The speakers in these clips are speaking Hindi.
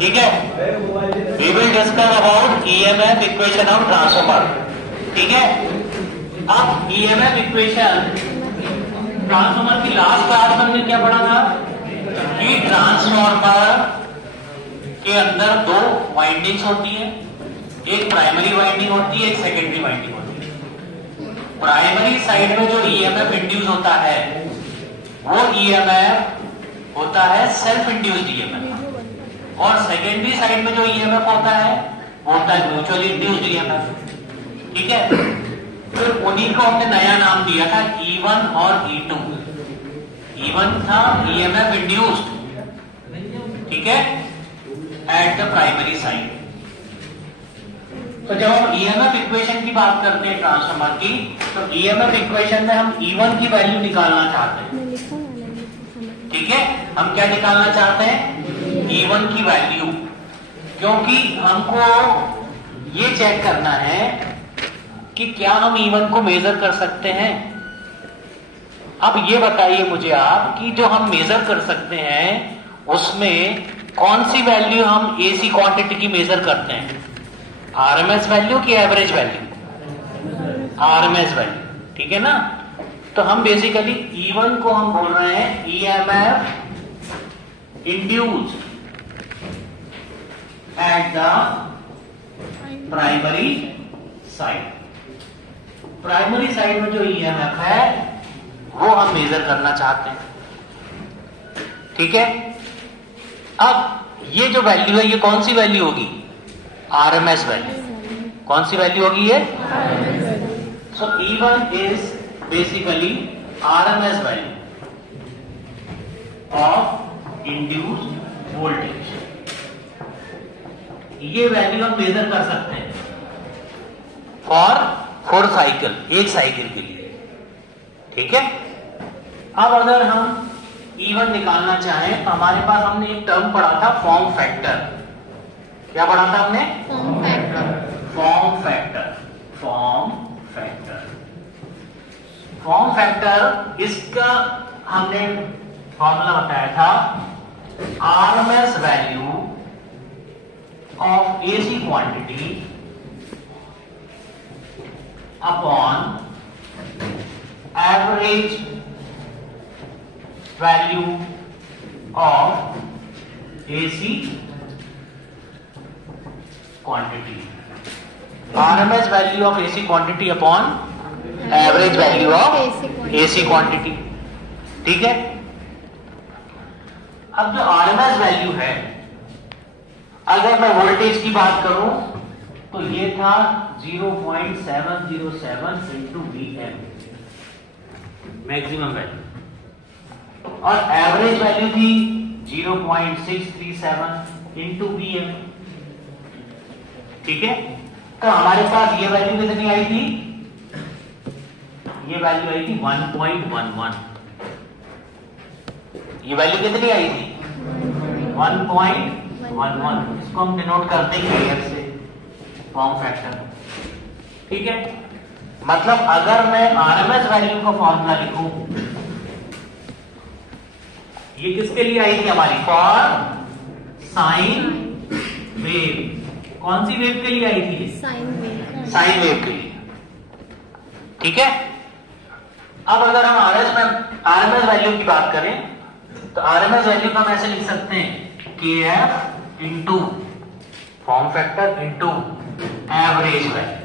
ठीक है, we will discuss about EMF equation of transformer. ठीक है, अब ईएमएफ इक्वेशन ट्रांसफॉर्मर की लास्ट क्लास में हमने क्या पढ़ा था कि ट्रांसफॉर्मर के अंदर दो वाइंडिंग्स होती है, एक प्राइमरी वाइंडिंग होती है, एक सेकेंडरी वाइंडिंग होती है। प्राइमरी साइड में जो ईएमएफ इंड्यूस होता है वो ईएमएफ होता है सेल्फ इंड्यूस्ड ईएमएफ, और सेकेंडरी साइड में जो ईएमएफ होता है वो होता है म्यूचुअल इंड्यूस्ड ईएमएफ। ठीक है, फिर उन्हीं को हमने नया नाम दिया था E1 और E2। E1 था ईएमएफ इंड्यूस्ड, ठीक है, एट द प्राइमरी साइड। तो जब हम ईएमएफ इक्वेशन की बात करते हैं ट्रांसफार्मर की, तो ईएमएफ इक्वेशन में हम E1 की वैल्यू निकालना चाहते हैं। ठीक है, हम क्या निकालना चाहते हैं? E1 की वैल्यू, क्योंकि हमको ये चेक करना है कि क्या हम E1 को मेजर कर सकते हैं। अब ये बताइए मुझे आप कि जो हम मेजर कर सकते हैं उसमें कौन सी वैल्यू हम एसी क्वांटिटी की मेजर करते हैं? आरएमएस वैल्यू की एवरेज वैल्यू? आरएमएस वैल्यू, ठीक है ना। तो हम बेसिकली E1 को हम बोल रहे हैं EMF induced at the primary side. Primary side में जो ईएमएफ है वो हम मेजर करना चाहते हैं। ठीक है, अब ये जो वैल्यू है ये कौन सी वैल्यू होगी? RMS value. कौन सी वैल्यू होगी ये? सो E1 is basically RMS value of induced voltage. ये वैल्यू हम मेजर कर सकते हैं फॉर साइकिल, एक साइकिल के लिए। ठीक है, अब अगर हम E1 निकालना चाहें तो हमारे पास हमने एक टर्म पढ़ा था फॉर्म फैक्टर। क्या पढ़ा था हमने? Form factor. Form factor, form factor, form factor, इसका हमने फॉर्मूला बताया था RMS value of AC quantity upon average value of AC quantity. RMS value of AC quantity upon average value of AC quantity. ठीक है, अब जो आरएमएस वैल्यू है, अगर मैं वोल्टेज की बात करूं तो ये था 0.707 इंटू VM मैक्सिमम वैल्यू, और एवरेज वैल्यू थी 0.637 इंटू VM। ठीक है, तो हमारे पास ये वैल्यू कितनी आई थी? ये वैल्यू आई थी 1.11। ये वैल्यू कितनी आई थी? 1.11। इसको हम डिनोट करते हैं KF से, फॉर्म फैक्टर। ठीक है, मतलब अगर मैं आरएमएस वैल्यू का फॉर्मूला लिखूं, ये किसके लिए आई थी हमारी? For sine wave. कौन सी वेव के लिए आई थी? Sine wave. साइन वेव के लिए। ठीक है, अब अगर हम आरएमएस वैल्यू की बात करें तो आरएमएस वैल्यू को हम ऐसे लिख सकते हैं KF into form factor into average value.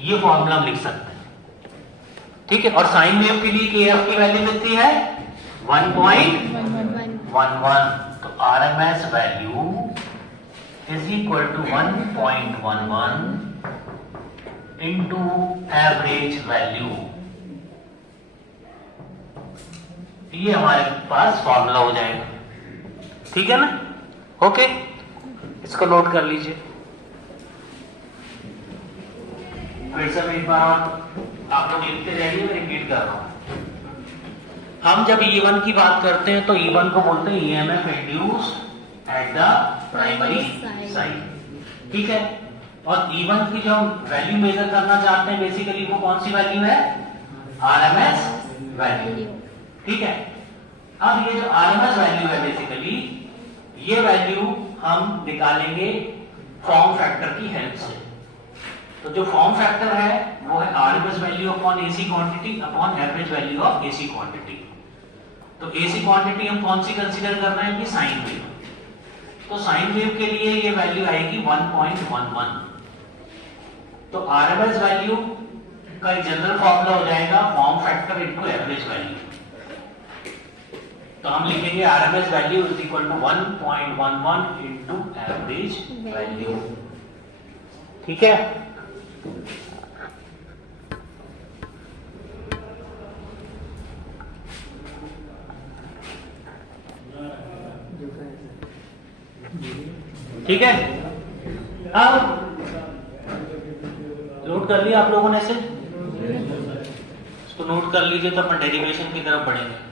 ये फॉर्मूला हम लिख सकते हैं। ठीक है, और साइन वेव के लिए KF की वैल्यू कितनी है? 1.11। तो RMS value is equal to 1.11 into average value. ये हमारे पास फॉर्मूला हो जाएगा। ठीक है ना? ओके, इसको नोट कर लीजिए। फिर से एक बार आप लोग लिखते रहिए, मैं रिपीट कर रहा हूं। हम जब E1 की बात करते हैं तो E1 को बोलते हैं EMF induced at the primary side. ठीक है, और E1 की जो हम वैल्यू मेजर करना चाहते हैं बेसिकली वो कौन सी वैल्यू है? RMS value. ठीक है, अब ये जो आरएमएस वैल्यू है बेसिकली ये वैल्यू हम निकालेंगे फॉर्म फैक्टर की हेल्प से। तो जो फॉर्म फैक्टर है वो है RMS value upon AC quantity upon average value of AC quantity. तो एसी क्वांटिटी हम कौन सी कंसीडर कर रहे हैं कि साइन वेव। तो साइन वेव के लिए ये वैल्यू आएगी 1.11। तो आरएमएस वैल्यू का एक जनरल फॉर्मूला हो जाएगा form factor into average value. तो हम लिखेंगे RMS value is equal to 1.11 into average value. ठीक है। ठीक है। अब नोट कर लिया आप लोगों ने से, इसको नोट कर लीजिए तो अपन डेरिवेशन की तरफ बढ़ेंगे।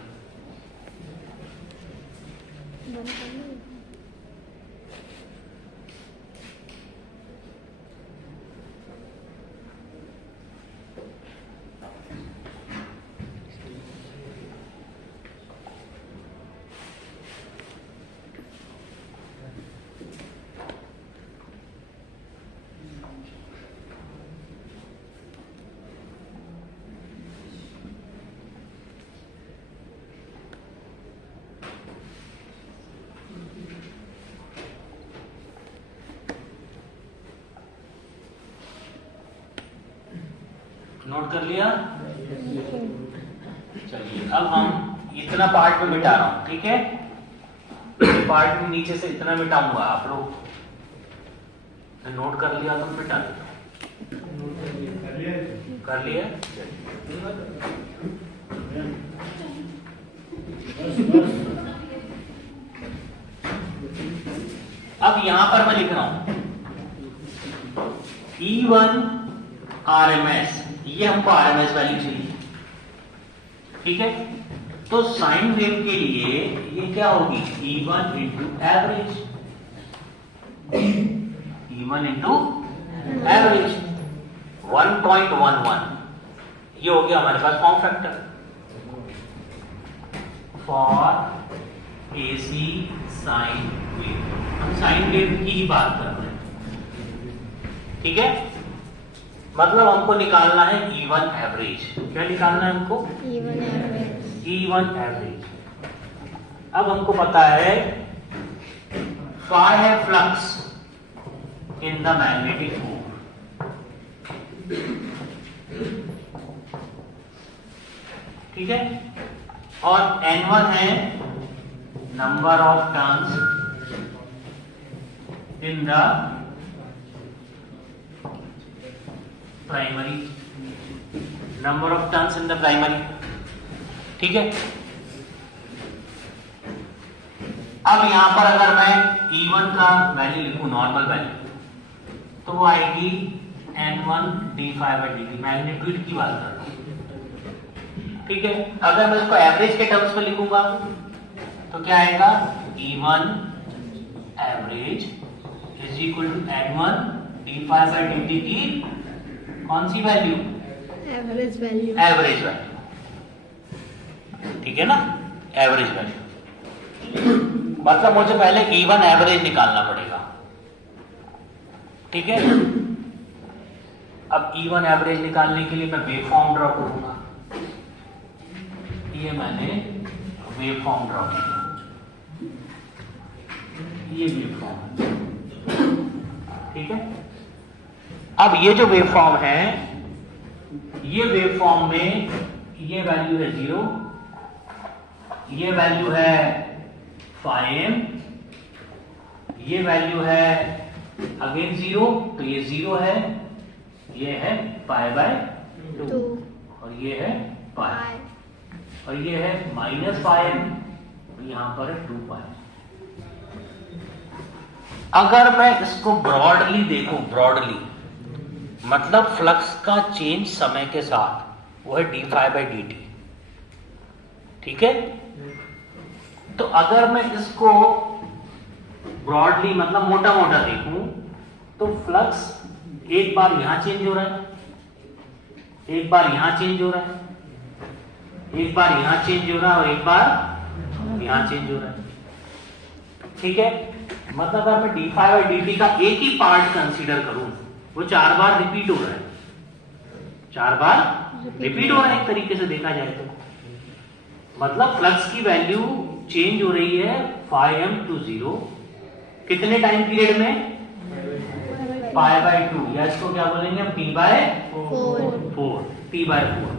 नोट कर लिया। चलिए अब हम इतना पार्ट में मिटा रहा हूं। ठीक है, ये पार्ट में नीचे से इतना मिटाऊंगा। आप लोग नोट कर लिया तो मिटा कर लिया। अब यहां पर मैं लिख रहा हूं E1 RMS, ये हमको RMS वैल्यू चाहिए। ठीक है, तो साइन वेव के लिए ये क्या होगी E1 into average, E1 into average 1.11। ये हो गया हमारे पास form factor for AC sine wave. हम साइन वेव की ही बात कर रहे हैं। ठीक है, मतलब हमको निकालना है E1 एवरेज। क्या निकालना है हमको? E1 average. E1 average. अब हमको पता है फाई है flux in the magnetic pole. ठीक है, और N1 है number of turns in the primary, number of turns in the primary. ठीक है, अब यहां पर अगर मैं E1 का वैल्यू लिखूं नॉर्मल वैल्यू तो वो आएगी N1 d∅dt, मैग्नीट्यूड की बात कर रहा हूं। ठीक है, अगर मैं इसको एवरेज के टर्म्स में लिखूंगा तो क्या आएगा E1 average is equal to N1 d∅dt की कौन सी value? Average value. Average value, ठीक है ना, एवरेज वैल्यू। मतलब मुझे पहले E1 एवरेज निकालना पड़ेगा। ठीक है, अब E1 एवरेज निकालने के लिए मैं वेव फॉर्म ड्रॉ करूंगा। ये मैंने वेव फॉर्म ड्रॉ किया, ये वेव फॉर्म है। ठीक है, अब ये जो वेव फॉर्म है, ये वेव फॉर्म में ये वैल्यू है 0, ये वैल्यू है φm, ये वैल्यू है अगेन 0, तो ये 0 है, ये है π/2 और ये है π, और ये है -φm, यहां पर है 2π। अगर मैं इसको ब्रॉडली देखूं, ब्रॉडली मतलब फ्लक्स का चेंज समय के साथ, वो है d∅dt। ठीक है, तो अगर मैं इसको ब्रॉडली मतलब मोटा मोटा देखूं तो फ्लक्स एक बार यहां चेंज हो रहा है, एक बार यहां चेंज हो रहा है, एक बार यहां चेंज हो रहा है और एक बार यहाँ चेंज हो रहा है, ठीक है। मतलब अगर मैं d5 और dt का एक ही पार्ट कंसीडर करूं, वो 4 बार रिपीट हो रहा है, 4 बार रिपीट हो रहा है एक तरीके से देखा जाए तो। मतलब फ्लक्स की वैल्यू चेंज हो रही है φm to 0 कितने टाइम पीरियड में, π/2, या इसको क्या बोलेंगे हम, p/4, p/4।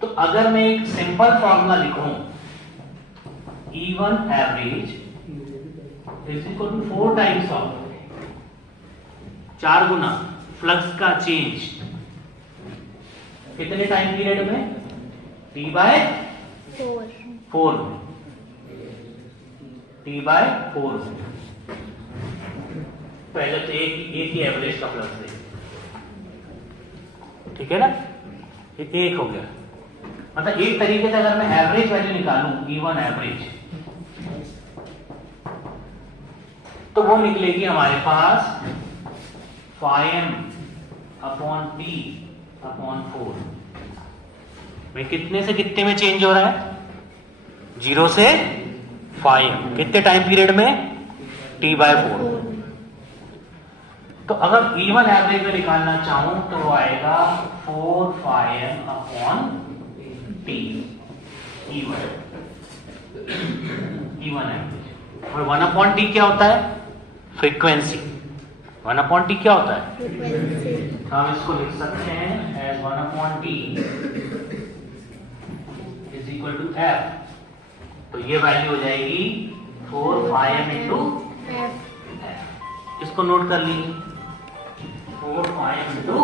तो अगर मैं एक सिंपल फॉर्मूला लिखूं, E1 average is equal to 4 times of 4 गुना फ्लक्स का चेंज कितने टाइम पीरियड में, t/4 में, t/4 में। पहले तो एक ही एवरेज का फ्लक्स है, ठीक है ना, एक हो गया। मतलब एक तरीके से अगर मैं एवरेज वैल्यू निकालूं, E1 एवरेज, तो वो निकलेगी हमारे पास φm/t/4 में कितने से कितने में चेंज हो रहा है, 0 से φm, कितने टाइम पीरियड में, t/4। तो अगर E1 एवरेज में निकालना चाहूं तो वो आएगा 4φm/t E1 एवरेज। और 1/t क्या होता है, फ्रीक्वेंसी। 1/t क्या होता है, हम इसको लिख सकते हैं as 1/t is equal to f। तो ये वैल्यू हो जाएगी 4φm इंटू f। इसको नोट कर लीजिए, 4φm इंटू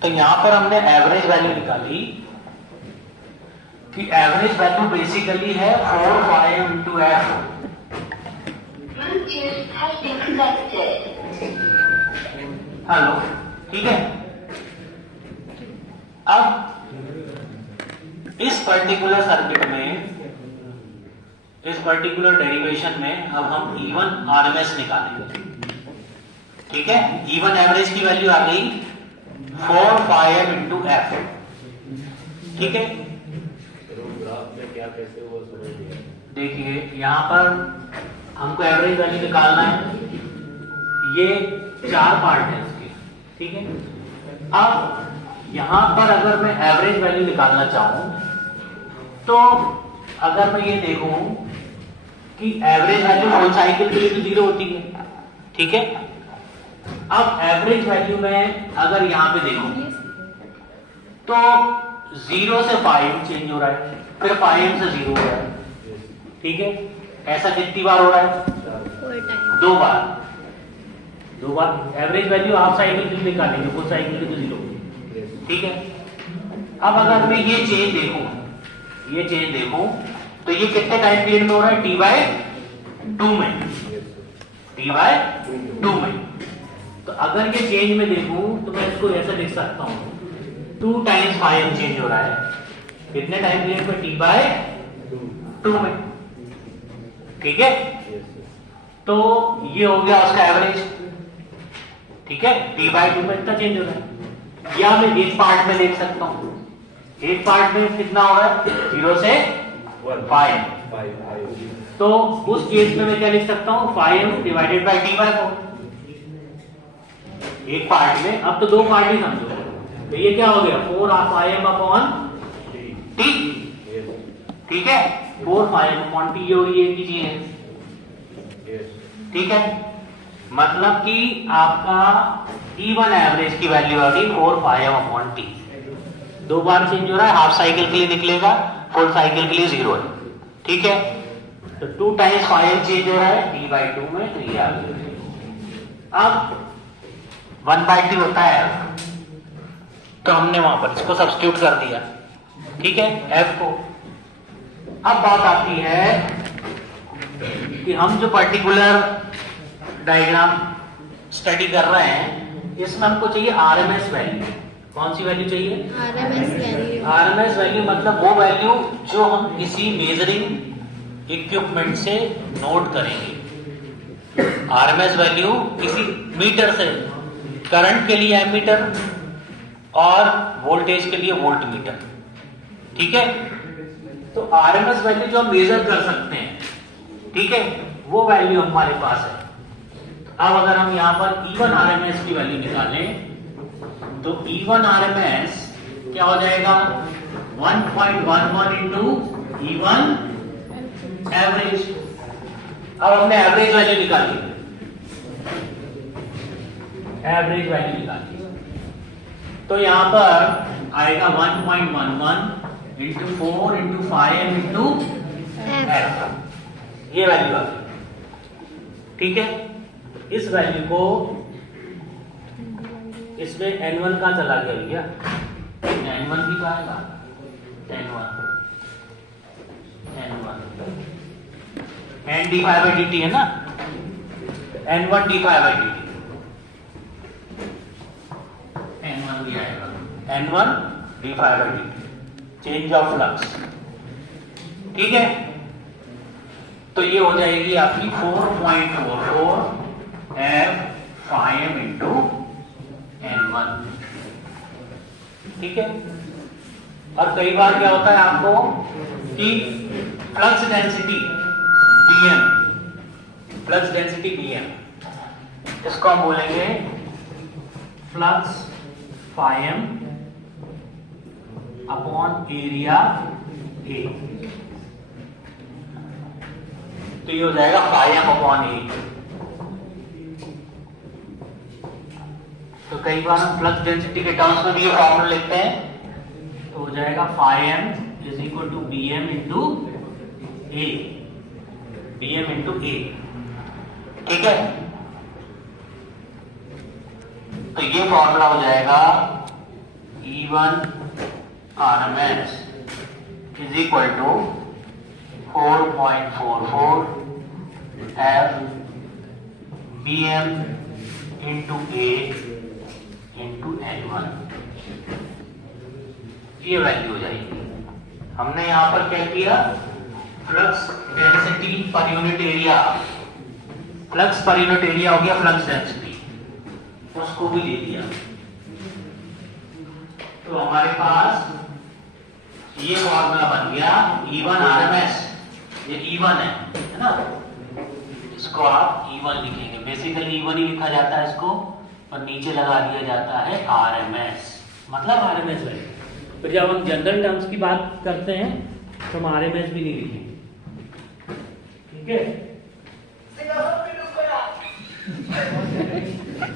तो यहां पर हमने एवरेज वैल्यू निकाली कि एवरेज वैल्यू बेसिकली है 4φm इंटू f। हेलो, ठीक है। अब इस पर्टिकुलर सर्किट में, इस पर्टिकुलर डेरिवेशन में अब हम E1 RMS निकालेंगे, ठीक है। E1 एवरेज की वैल्यू आ गई 4φm इंटू f, ठीक है। देखिए यहां पर हमको एवरेज वैल्यू निकालना है, ये 4 पार्ट है इसके, ठीक है। अब यहां पर अगर मैं एवरेज वैल्यू निकालना चाहूं तो अगर मैं ये देखूं कि एवरेज वैल्यू फुल साइकिल के लिए तो 0 होती है, ठीक है। अब एवरेज वैल्यू में अगर यहां पे देखो तो 0 से φm चेंज हो रहा है, फिर φm से 0 हो रहा है, ठीक है। ऐसा कितनी बार हो रहा है, 2 बार। एवरेज वैल्यू हाफ साइकिल के लिए निकालेंगे, फुल साइकिल के लिए तो 0, ठीक है। अब अगर मैं ये चेंज देखूं तो ये कितने टाइम पीरियड में हो रहा है, t/2 में, t/2 में। तो अगर ये चेंज में देखूं तो मैं इसको ऐसा लिख सकता हूं 2 टाइम्स φm चेंज हो रहा है, कितने टाइम पीरियड में, t/2 में, ठीक है। तो ये हो गया उसका एवरेज, ठीक है। t/2 में इतना चेंज हो रहा है। या मैं एक पार्ट में देख सकता हूं, एक पार्ट में कितना हो रहा है, 0 से φm। तो उस केस में मैं क्या लिख सकता हूं, φm डिवाइडेड बाय t/4, एक पार्ट में। अब तो 2 पार्ट ही समझो, तो ये क्या हो गया, 4φm/t, ठीक है। 4φm/t ये हो गई एक ही चीज है, ठीक है। मतलब कि आपका E1 एवरेज की वैल्यू आ गई 4πm/t। 2 बार चेंज हो रहा है, हाफ साइकिल के लिए निकलेगा, फुल साइकिल के लिए 0 है। ठीक है, तो 2 टाइम्स फाइल चेंज हो रहा है T/2 में, तो ये आ गया। अब 1/t होता है F, तो हमने वहां पर इसको सब्स्टिट्यूट कर दिया। ठीक है, F को। अब बात आती है कि हम जो पर्टिकुलर डायग्राम स्टडी कर रहे हैं, इसमें हमको चाहिए आरएमएस वैल्यू। कौन सी वैल्यू चाहिए? RMS value. आरएमएस वैल्यू मतलब वो वैल्यू जो हम किसी मेजरिंग इक्विपमेंट से नोट करेंगे। आरएमएस वैल्यू किसी मीटर से, करंट के लिए एमीटर और वोल्टेज के लिए वोल्ट मीटर। ठीक है, तो आरएमएस वैल्यू जो हम मेजर कर सकते हैं, ठीक है, वो वैल्यू हमारे पास है। अब अगर हम यहां पर E1 RMS की वैल्यू निकालें तो E1 RMS क्या हो जाएगा? 1.11 इंटू E1 एवरेज। अब हमने एवरेज वैल्यू निकाली, एवरेज वैल्यू निकाली, तो यहां पर आएगा 1.11 इंटू 4 इंटू 5 इंटू F, ये वैल्यू आ गई। ठीक है, इस वैल्यू को इसमें N1 का चला गया भैया, N1 भी पाएगा, N1 N d∅dt है ना, N1 d∅dt, N1 भी आएगा, N1 d∅ dt, change of flux. ठीक है, तो ये हो जाएगी आपकी 4.44 F∅m इंटू N1। ठीक है, और कई बार क्या होता है आपको कि flux density Bm, flux density Bm, इसको हम बोलेंगे flux φm upon area A। तो ये हो जाएगा φm अपॉन A। तो कई बार हम फ्लक्स डेंसिटी के टर्म्स में भी ये फॉर्मूला लिखते हैं, तो हो जाएगा φm is equal to Bm into A, Bm into A। ठीक है, तो ये फॉर्मूला हो जाएगा E1 RMS is equal to 4.44 F Bm into A into N1, ये वैल्यू हो जाएगी। हमने यहां पर क्या किया? Flux density per unit area, flux per unit area हो गया फ्लक्स डेंसिटी, उसको भी ले लिया। तो हमारे पास ये फॉर्मूला बन गया E1 RMS, ये E1 है ना, इसको आप E1 लिखेंगे। बेसिकली E1 ही लिखा जाता है इसको, और नीचे लगा दिया जाता है RMS, मतलब RMS वैल्यू। तो जब हम जनरल टर्म्स की बात करते हैं तो हम RMS भी नहीं लिखेंगे। ठीक है,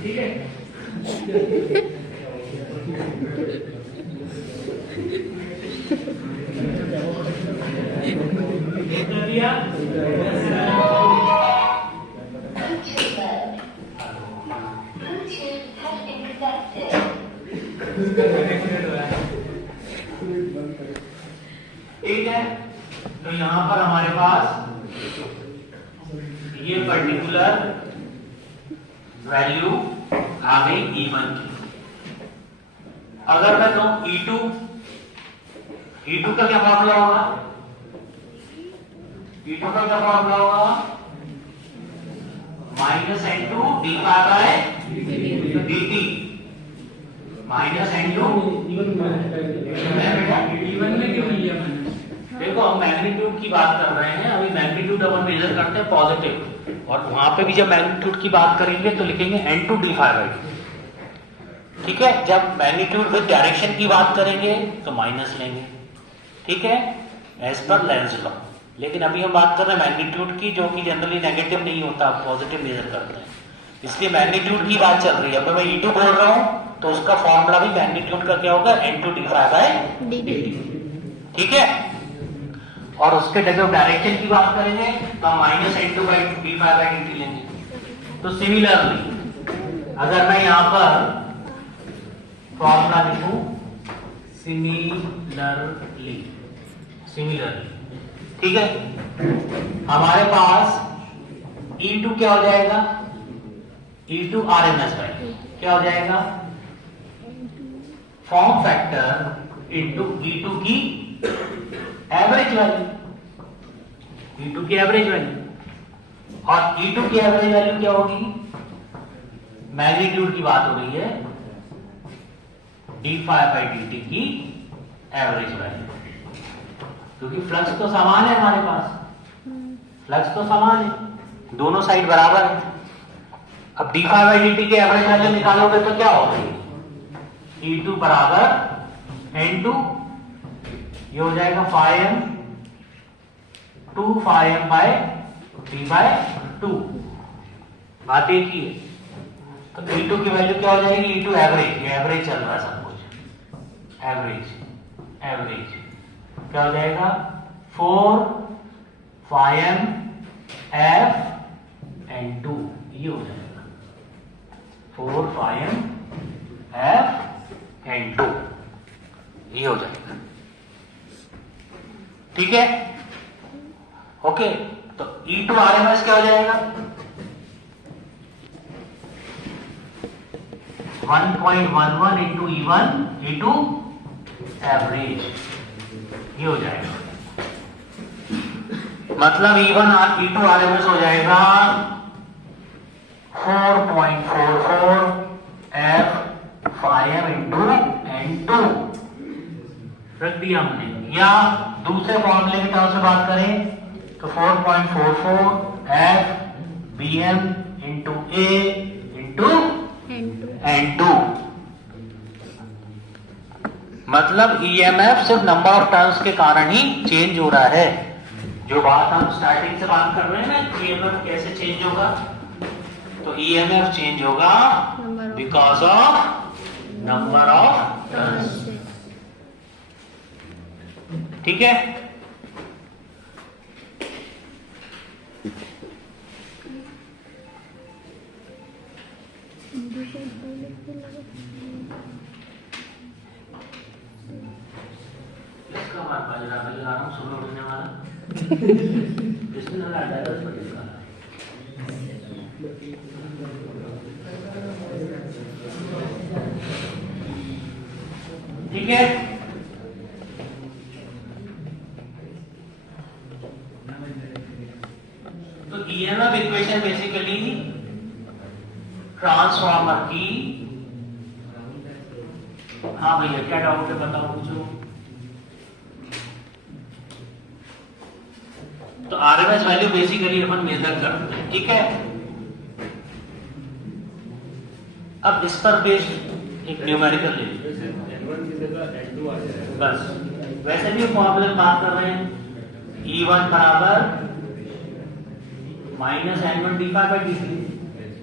ठीक है, कर दिया। ठीक है, तो यहां पर हमारे पास ये पर्टिकुलर वैल्यू आ गई E1 की। अगर मैं कहूं E2 का क्या फॉर्मूला होगा? E2 का क्या फॉर्मूला होगा? Minus N2 d∅dt, minus N2। देखो, हम मैग्नीट्यूड की बात कर रहे हैं, अभी मैग्नीट्यूड अपन मेजर करते हैं पॉजिटिव, और वहां पे भी जब मैग्नीट्यूड की बात करेंगे तो लिखेंगे N2 d∅dt। ठीक है, जब मैग्नीट्यूड विद डायरेक्शन की बात करेंगे तो माइनस लेंगे। ठीक है, एज पर लेंस लॉ। लेकिन अभी हम बात कर रहे हैं मैग्नीट्यूड की, जो कि जनरली नेगेटिव नहीं होता, पॉजिटिव मेजर करते हैं। इसलिए मैग्नीट्यूड की बात चल रही है। अब मैं E2 बोल रहा हूं तो उसका फॉर्मूला भी मैग्नीट्यूड का क्या होगा, N2d∅dt। ठीक है, और उसके जब डायरेक्शन की बात करेंगे तो हम -N2d∅dt लेंगे। तो सिमिलरली अगर मैं यहां पर फॉर्मूला लिखूं सिमिलरली, ठीक है, हमारे पास E2 क्या हो जाएगा, E2 RMS वैल्यू क्या हो जाएगा, फॉर्म फैक्टर इनटू E2 की एवरेज वैल्यू, E2 की एवरेज वैल्यू। और E2 की एवरेज वैल्यू क्या होगी, मैग्नीट्यूड की बात हो रही है, d∅dt की एवरेज वैल्यू, क्योंकि फ्लक्स तो समान है हमारे पास, फ्लक्स तो समान है, दोनों साइड बराबर है। अब d∅dt की एवरेज वैल्यू निकालोगे तो क्या होगी, E2 बराबर N2, ये हो जाएगा φm 2 φm बाय d/2, बात एक ही है। तो E2 की वैल्यू क्या हो जाएगी, E2 एवरेज, ये एवरेज चल रहा है सब कुछ, एवरेज क्या हो जाएगा 4 φm f N2, ये हो जाएगा 4 φm f N2, ये हो जाएगा। ठीक है, ओके। तो E2 RMS क्या हो जाएगा, 1.11 इंटू E1 E2 एवरेज, ये हो जाएगा। मतलब E2 RMS हो जाएगा 4.44 f φm इंटू N2, रख दिया हमने। या दूसरे फॉर्मूले की तरफ से बात करें तो 4.44 f bm into a into N2। मतलब EMF सिर्फ नंबर ऑफ टर्न्स के कारण ही चेंज हो रहा है। जो बात हम स्टार्टिंग से बात कर रहे हैं ना, EMF कैसे चेंज होगा, तो EMF चेंज होगा because of number of turns. ठीक है, इसका बात बजा रहा हूँ, सुबह उठने वाला इसमें ना डायरेक्ट पड़ेगा। ठीक है, तो EMF इक्वेशन बेसिकली ट्रांसफार्मर की, हाँ भैया क्या डाउट है बताओ पूछो। तो RMS वैल्यू बेसिकली अपन मेजर करते हैं। ठीक है, अब इस पर बेस्ड एक न्यूमेरिकल ले लीजिए बस। वैसे भी प्रॉब्लम बात कर रहे हैं, E1 बराबर -N1d∅dt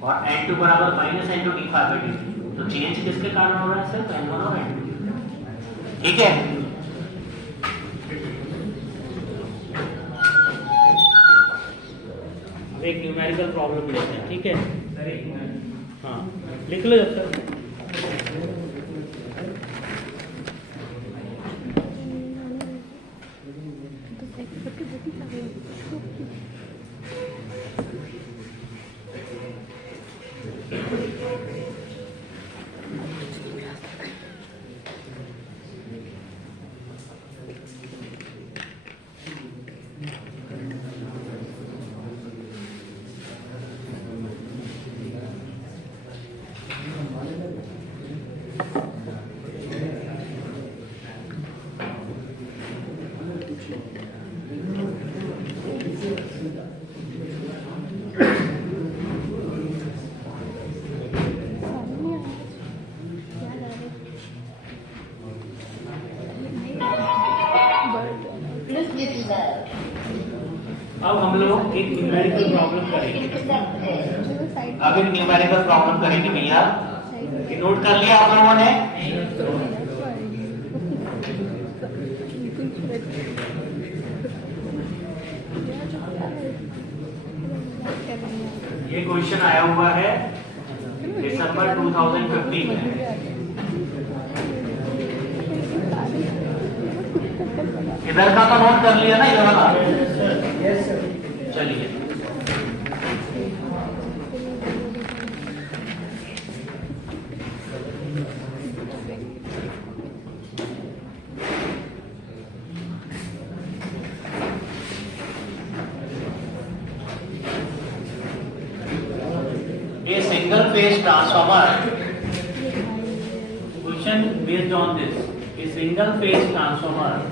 और N2 बराबर -N2d∅dt। तो चेंज किसके कारण हो रहा है, सिर्फ N1 और N2। ठीक है, अब एक न्यूमेरिकल प्रॉब्लम लेते हैं। ठीक है, हाँ लिख लो जब तक। अब हम लोग एक न्यूमेरिकल प्रॉब्लम करेंगे। अब एक न्यूमेरिकल प्रॉब्लम करेंगे भैया, नोट कर लिया आप लोगों ने? ये क्वेश्चन आया हुआ है दिसंबर 2015 में। इधर का तो नोट कर लिया ना, इधर वाला? चलिए a single phase transformer, question based on this, a single phase transformer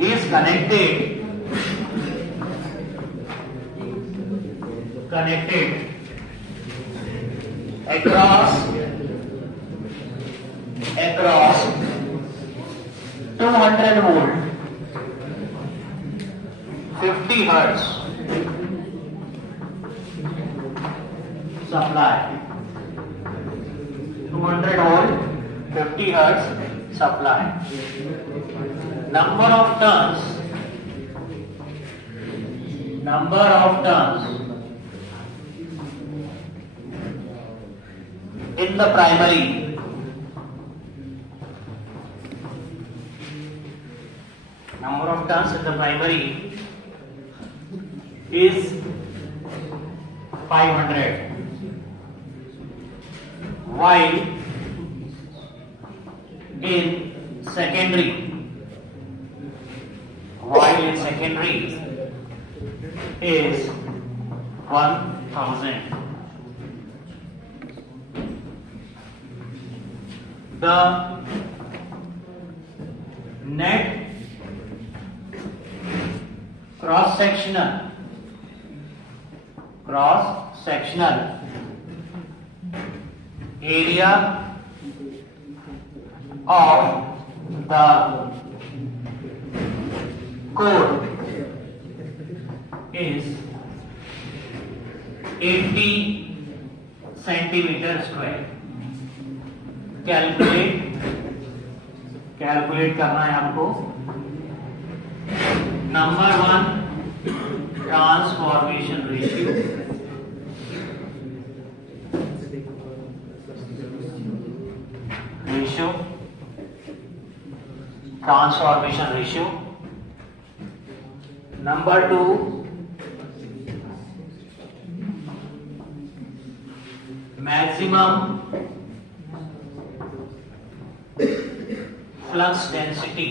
is connected across 200 volt 50 hertz supply, 200 volt 50 hertz supply. Number of turns in the primary is 500, while in secondary is 1000. The net cross sectional area of the core is 80 centimeter square. Calculate करना है आपको। Number 1 transformation ratio, transformation ratio. Number 2 maximum flux density,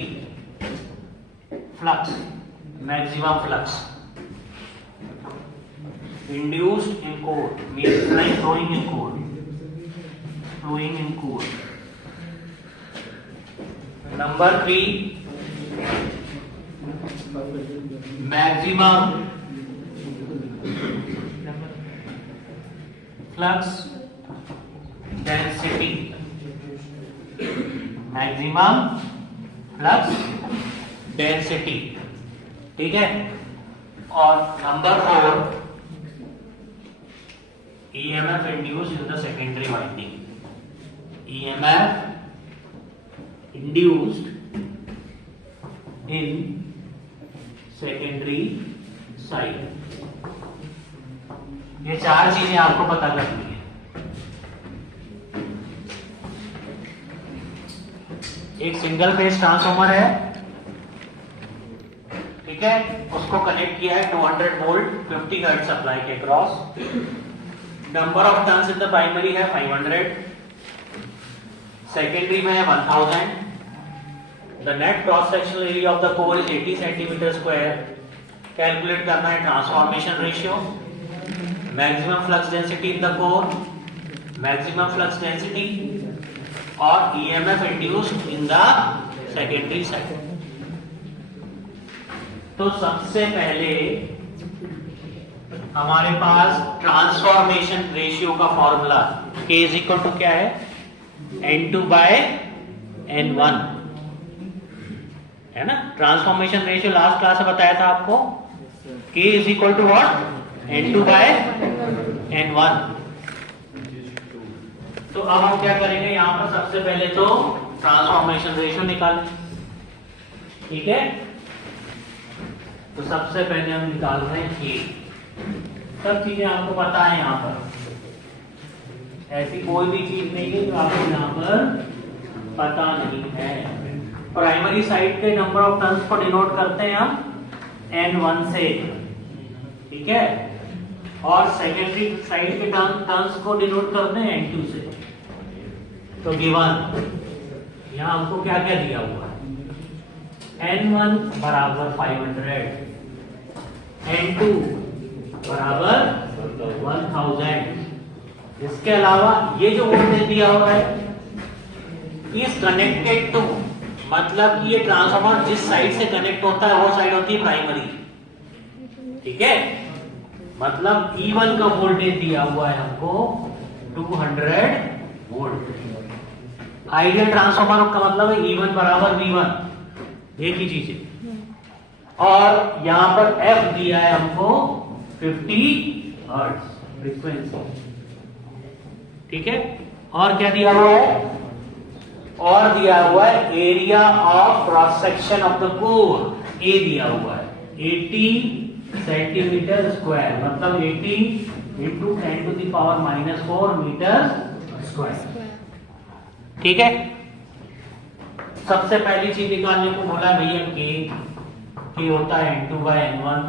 maximum flux induced in core, means like flowing in core. Number 3 maximum flux density, ठीक है। और number 4 EMF induced in the secondary winding, EMF induced in secondary side। ये 4 चीजें आपको पता करनी है। एक सिंगल फेज ट्रांसफॉर्मर है, ठीक है, उसको कनेक्ट किया है 200 वोल्ट 50 हर्ट्ज सप्लाई के cross. Number of turns in the primary है 500, सेकेंडरी में है 1000। The net cross sectional area of the core is 80 centimetre square. Calculate करना है transformation ratio, maximum flux density in the core, maximum flux density और EMF induced in the secondary side. तो सबसे पहले हमारे पास ट्रांसफॉर्मेशन रेशियो का formula K is equal to क्या है, N2/N1। है ना। ट्रांसफॉर्मेशन रेशियो लास्ट क्लास में बताया था आपको, K is equal to what, N2 by N1। तो अब हम क्या करेंगे, यहां पर सबसे पहले तो ट्रांसफॉर्मेशन रेशियो निकालें, ठीक है। तो सबसे पहले हम निकाल रहे हैं K। सब चीजें आपको पता है, यहां पर ऐसी कोई भी चीज नहीं है जो आपको यहां पर पता नहीं है। प्राइमरी साइड के नंबर ऑफ टर्न्स को डिनोट करते हैं हम N1 से, ठीक है, और सेकेंडरी साइड के टर्न्स को डिनोट करते हैं N2 से। तो गिवन यहां हमको क्या क्या दिया हुआ है, N1 बराबर 500, N2 बराबर 1000। इसके अलावा ये जो वोल्टेज दिया हुआ है इज कनेक्टेड टू, मतलब ये ट्रांसफार्मर जिस साइड से कनेक्ट होता है वो साइड होती है प्राइमरी, ठीक है। मतलब E1 का वोल्टेज दिया हुआ है हमको 200 वोल्ट। आइडियल ट्रांसफार्मर का मतलब है E1 बराबर V1, एक ही चीज है। और यहां पर F दिया है हमको 50 हर्ट्ज फ्रीक्वेंसी, ठीक है। और क्या दिया हुआ है, और दिया हुआ है area of cross section of the core, A दिया हुआ है 80 सेंटीमीटर स्क्वायर, मतलब 80 into 10 to the power -4 metre square, ठीक है। सबसे पहली चीज निकालने को बोला भैया के होता है N2 बाय N1,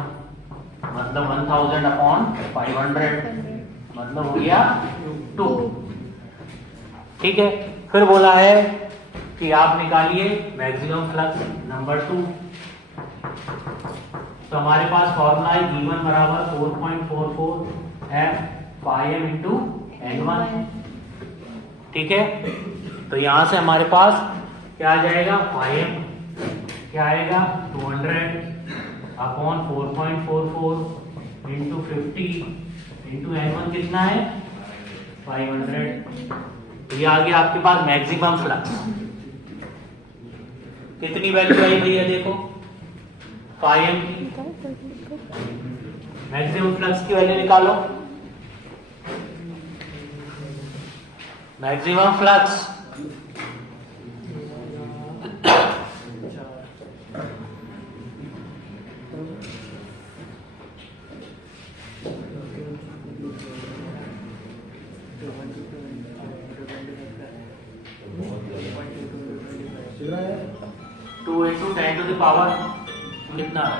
मतलब 1000 अपॉन 500, मतलब हो गया 2, ठीक है। फिर बोला है कि आप निकालिए मैक्सिमम फ्लक्स नंबर 2। तो हमारे पास फॉर्मूला है E1 बराबर 4.44 F phi m into N1, ठीक है। तो यहां से हमारे पास क्या आ जाएगा, phi m क्या आएगा 200 अपॉन 4.44 इंटू 50 इंटू N1 कितना है 500। तो ये आ गया आपके पास मैक्सिमम फ्लक्स। कितनी वैल्यू आई भैया, देखो phi m की, मैक्सिमम फ्लक्स की वैल्यू निकालो। Maximum flux 2 into 10 to the power कितना है,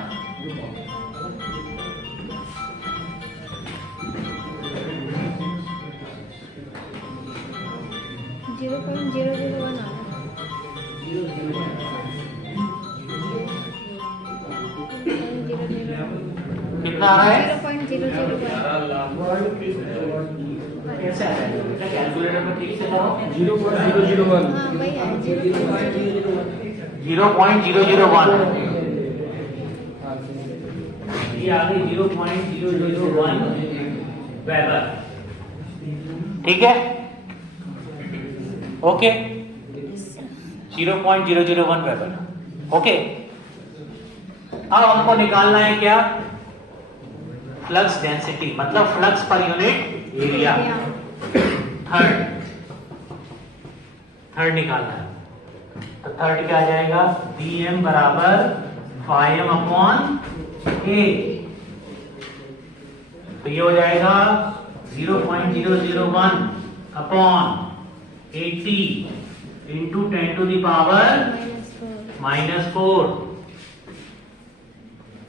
0.001 आ रहा कितना आ रहा है, 0.001। कैसे आ जाएगा, कैलकुलेटर में ठीक से करो, 0.001। हाँ वही है 0.001। 0.001, ये आ गई 0.001 वेबर, ठीक है, ओके 0.001 वेबर, ओके। अब हमको निकालना है क्या, फ्लक्स डेंसिटी, मतलब flux per unit area. Third निकालना है, तो थर्ड क्या आ जाएगा, dm बराबर phi m अपॉन a, तो ये हो जाएगा 0.001 upon 80 into 10 to the power -4,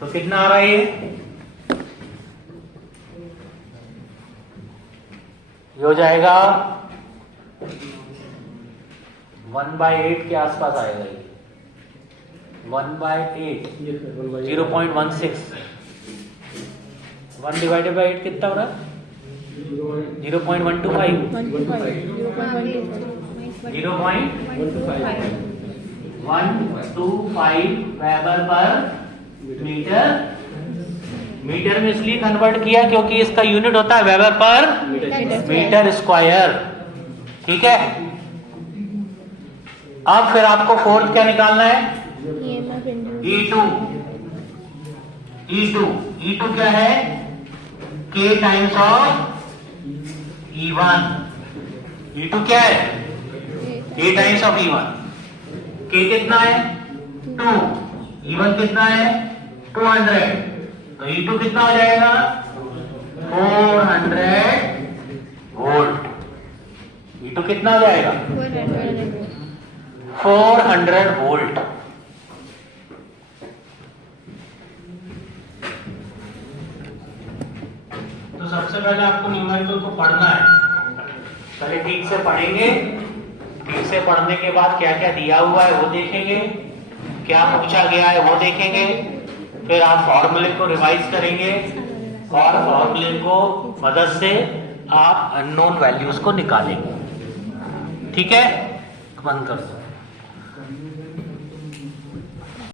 तो कितना आ रहा है ये हो जाएगा 1/8 के आसपास आएगा ये, 1/8 0.16, 1 डिवाइडेड बाई 8 कितना हो रहा है 0.125, 0.125 वेबर पर मीटर। मीटर में इसलिए कन्वर्ट किया क्योंकि इसका यूनिट होता है वेबर पर मीटर स्क्वायर, ठीक है। अब फिर आपको फोर्थ क्या निकालना है, EMF E2 E2 क्या है? K times of E1। E2 क्या है? K times of E1। K कितना है? 2। E1 कितना है? 200। तो E2 कितना हो जाएगा? 400 वोल्ट। E2 कितना हो जाएगा? 400 वोल्ट। तो सबसे पहले आपको न्यूमेरिकल को पढ़ना है। पहले ठीक से पढ़ेंगे, ठीक से पढ़ने के बाद क्या क्या दिया हुआ है वो देखेंगे, क्या पूछा गया है वो देखेंगे, फिर आप फॉर्मूले को रिवाइज करेंगे और फॉर्मूले को मदद से आप अननोन वैल्यूज को निकालेंगे। ठीक है, बंद कर दो।